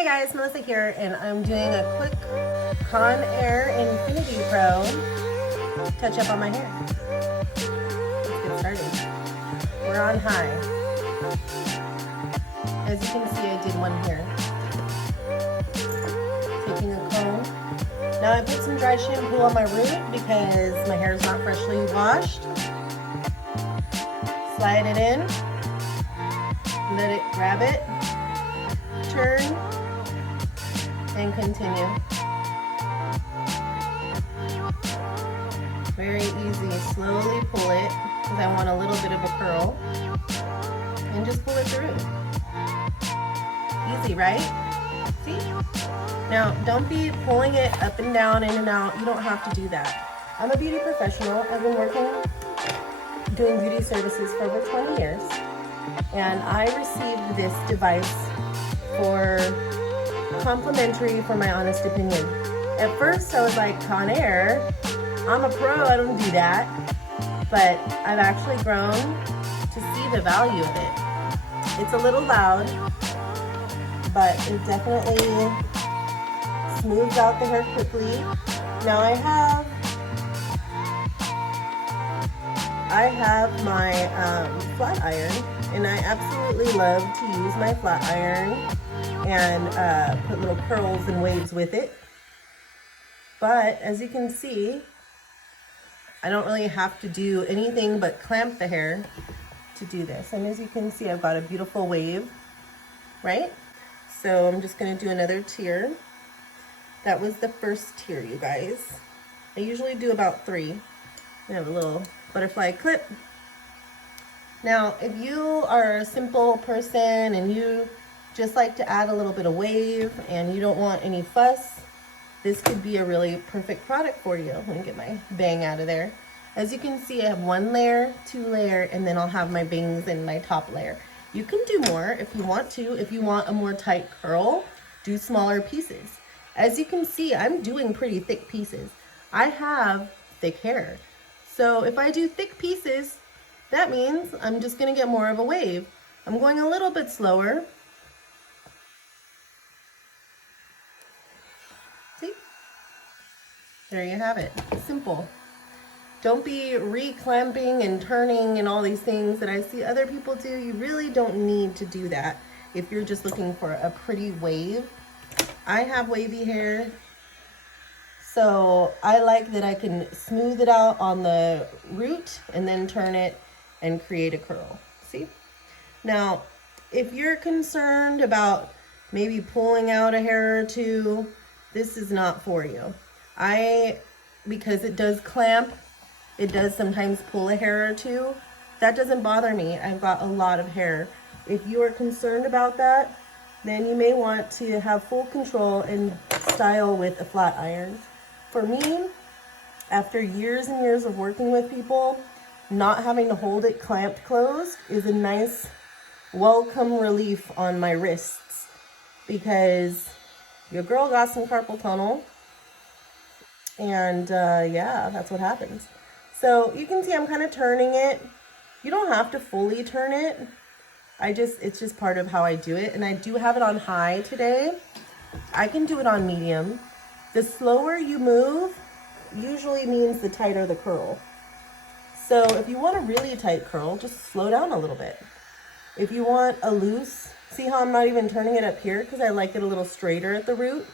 Hi guys, Melissa here, and I'm doing a quick Conair Infinity Pro touch up on my hair. Let's get started. We're on high. As you can see, I did one here. Taking a comb. Now I put some dry shampoo on my root because my hair is not freshly washed. Slide it in. Let it grab it. Turn. And continue. Very easy. Slowly pull it because I want a little bit of a curl. And just pull it through. Easy, right? See? Now, don't be pulling it up and down, in and out. You don't have to do that. I'm a beauty professional. I've been doing beauty services for over 20 years. And I received this device for complimentary for my honest opinion. At first I was like, Conair, I'm a pro, I don't do that. But I've actually grown to see the value of it. It's a little loud, but it definitely smooths out the hair quickly. Now I have my flat iron, and I absolutely love to use my flat iron and put little curls and waves with it. But as you can see, I don't really have to do anything but clamp the hair to do this. And as you can see, I've got a beautiful wave, right? So I'm just gonna do another tier. That was the first tier, you guys. I usually do about 3. I have a little butterfly clip. Now, if you are a simple person and you just like to add a little bit of wave and you don't want any fuss, this could be a really perfect product for you. Let me get my bang out of there. As you can see, I have 1 layer, 2 layer, and then I'll have my bangs in my top layer. You can do more if you want to. If you want a more tight curl, do smaller pieces. As you can see, I'm doing pretty thick pieces. I have thick hair. So if I do thick pieces, that means I'm just gonna get more of a wave. I'm going a little bit slower. See? There you have it. Simple. Don't be re-clamping and turning and all these things that I see other people do. You really don't need to do that if you're just looking for a pretty wave. I have wavy hair, so I like that I can smooth it out on the root and then turn it and create a curl. See? Now, if you're concerned about maybe pulling out a hair or 2, this is not for you. Because it does clamp, it does sometimes pull a hair or 2. That doesn't bother me. I've got a lot of hair. If you are concerned about that, then you may want to have full control and style with a flat iron. For me, after years and years of working with people, not having to hold it clamped closed is a nice welcome relief on my wrists, because your girl got some carpal tunnel, and yeah, that's what happens. So you can see I'm kind of turning it. You don't have to fully turn it. It's just part of how I do it. And I do have it on high today. I can do it on medium. The slower you move usually means the tighter the curl. So if you want a really tight curl, just slow down a little bit. If you want a loose, see how I'm not even turning it up here because I like it a little straighter at the root.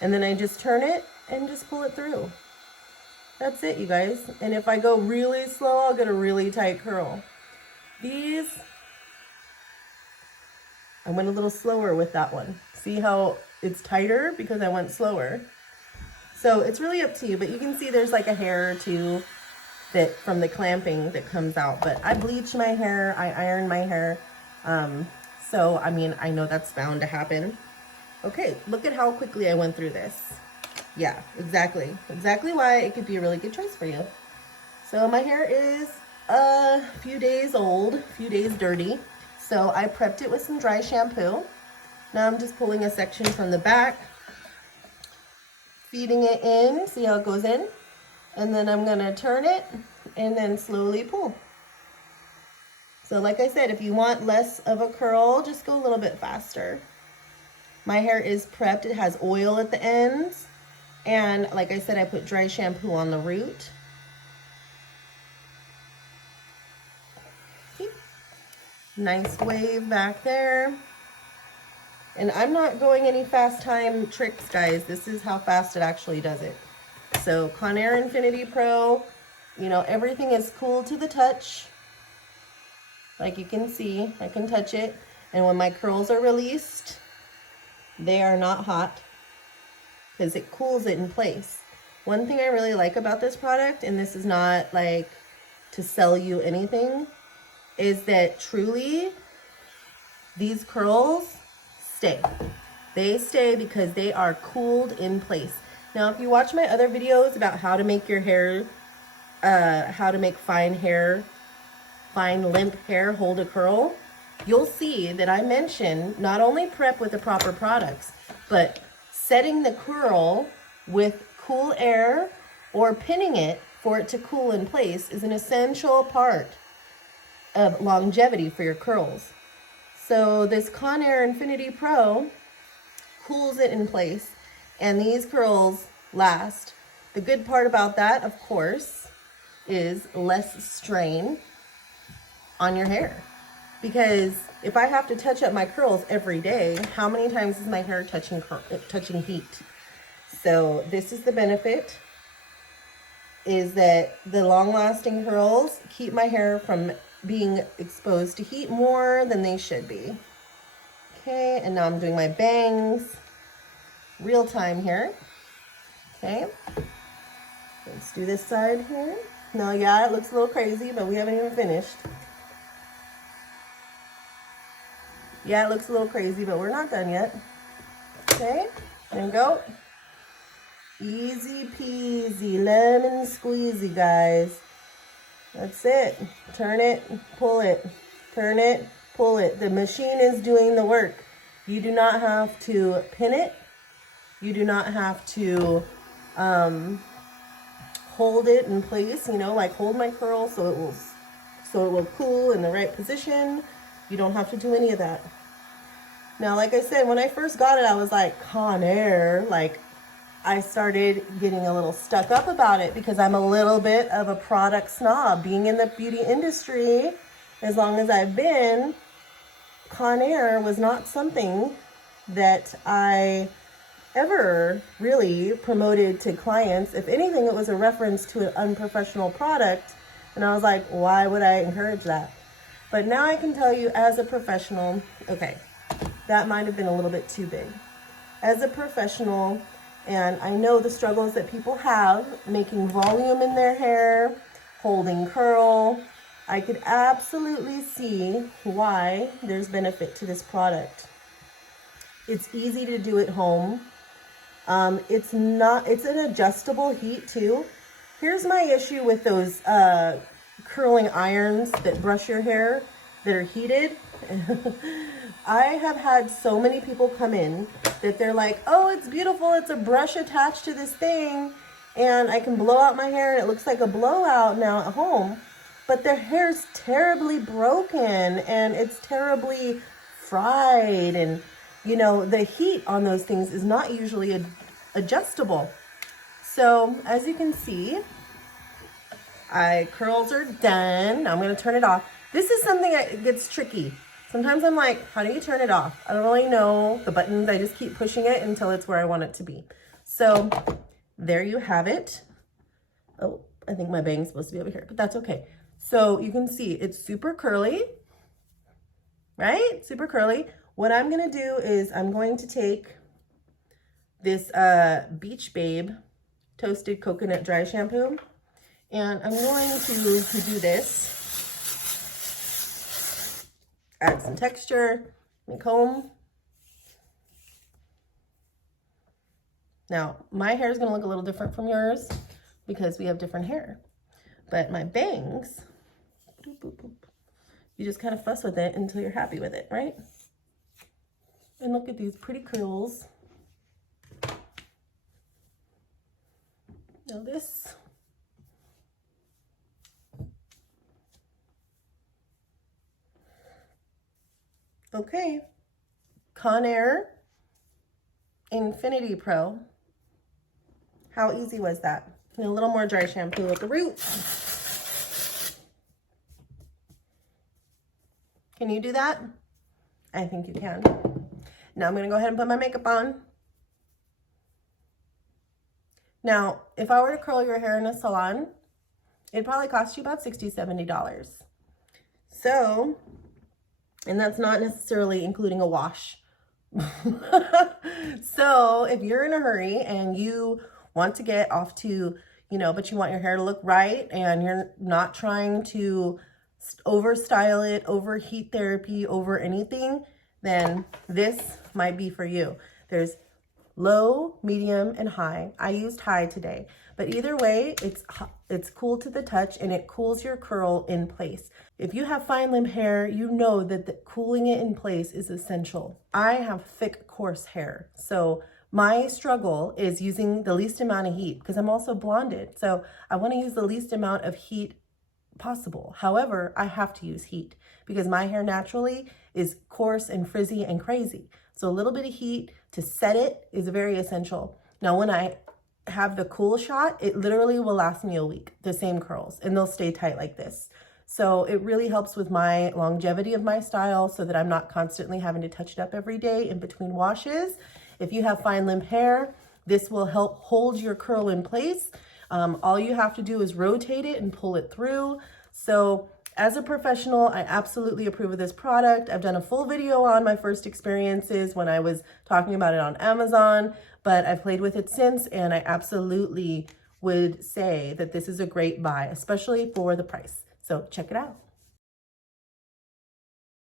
And then I just turn it and just pull it through. That's it, you guys. And if I go really slow, I'll get a really tight curl. I went a little slower with that one. See how it's tighter because I went slower. So it's really up to you, but you can see there's like a hair or 2 that from the clamping that comes out. But I bleach my hair, I iron my hair. So I mean, I know that's bound to happen. Okay, look at how quickly I went through this. Yeah, exactly why it could be a really good choice for you. So my hair is a few days old, a few days dirty. So I prepped it with some dry shampoo. Now I'm just pulling a section from the back, feeding it in, see how it goes in? And then I'm gonna turn it and then slowly pull. So like I said, if you want less of a curl, just go a little bit faster. My hair is prepped. It has oil at the ends. And like I said, I put dry shampoo on the root. See? Nice wave back there. And I'm not going any fast time tricks, guys. This is how fast it actually does it. So Conair Infinity Pro, you know, everything is cool to the touch. Like you can see, I can touch it. And when my curls are released, they are not hot because it cools it in place. One thing I really like about this product, and this is not like to sell you anything, is that truly these curls stay. They stay because they are cooled in place. Now, if you watch my other videos about how to make your hair, how to make fine limp hair hold a curl, you'll see that I mention not only prep with the proper products, but setting the curl with cool air or pinning it for it to cool in place is an essential part of longevity for your curls. So this Conair Infinity Pro cools it in place, and these curls last. The good part about that, of course, is less strain on your hair. Because if I have to touch up my curls every day, how many times is my hair touching heat? So this is the benefit, is that the long-lasting curls keep my hair from being exposed to heat more than they should be. Okay, and now I'm doing my bangs real time here. Okay, let's do this side here. Now, yeah, it looks a little crazy, but we haven't even finished. Yeah, it looks a little crazy, but we're not done yet. Okay, there we go. Easy peasy, lemon squeezy, guys. That's it. Turn it, pull it. Turn it, pull it. The machine is doing the work. You do not have to pin it. You do not have to hold it in place, you know, like hold my curl so it will cool in the right position. You don't have to do any of that. Now, like I said, when I first got it, I was like, Conair, like I started getting a little stuck up about it because I'm a little bit of a product snob. Being in the beauty industry, as long as I've been, Conair was not something that I ever really promoted to clients. If anything, it was a reference to an unprofessional product. And I was like, why would I encourage that? But now I can tell you as a professional, okay, that might have been a little bit too big. As a professional, and I know the struggles that people have making volume in their hair, holding curl, I could absolutely see why there's benefit to this product. It's easy to do at home. It's an adjustable heat too. Here's my issue with those curling irons that brush your hair that are heated. I have had so many people come in that they're like, oh, it's beautiful. It's a brush attached to this thing and I can blow out my hair and it looks like a blowout now at home. But their hair's terribly broken and it's terribly fried, and you know, the heat on those things is not usually adjustable. So as you can see, curls are done. Now I'm going to turn it off. This is something that gets tricky. Sometimes I'm like, how do you turn it off? I don't really know the buttons. I just keep pushing it until it's where I want it to be. So there you have it. Oh, I think my bang's supposed to be over here, but that's okay. So you can see it's super curly, right? Super curly. What I'm going to do is I'm going to take this Beach Babe Toasted Coconut Dry Shampoo, and I'm going to do this. Add some texture, let me comb. Now, my hair is going to look a little different from yours because we have different hair. But my bangs, boop, boop, boop, you just kind of fuss with it until you're happy with it, right? And look at these pretty curls. Now this, okay, Conair Infinity Pro. How easy was that? And a little more dry shampoo at the root. Can you do that? I think you can. Now I'm gonna go ahead and put my makeup on. Now, if I were to curl your hair in a salon, it'd probably cost you about $60, $70. So, and that's not necessarily including a wash. So if you're in a hurry and you want to get off to, but you want your hair to look right and you're not trying to over style it, over heat therapy, over anything, then this might be for you. There's low, medium, and high. I used high today, but either way, it's cool to the touch and it cools your curl in place. If you have fine limb hair, you know that cooling it in place is essential. I have thick, coarse hair, so my struggle is using the least amount of heat because I'm also blonded. So I want to use the least amount of heat possible. However, I have to use heat because my hair naturally is coarse and frizzy and crazy. So a little bit of heat to set it is very essential. Now, when I have the cool shot, it literally will last me a week, the same curls, and they'll stay tight like this. So it really helps with my longevity of my style so that I'm not constantly having to touch it up every day in between washes. If you have fine limb hair, this will help hold your curl in place. All you have to do is rotate it and pull it through. So as a professional, I absolutely approve of this product. I've done a full video on my first experiences when I was talking about it on Amazon, but I've played with it since, and I absolutely would say that this is a great buy, especially for the price. So check it out.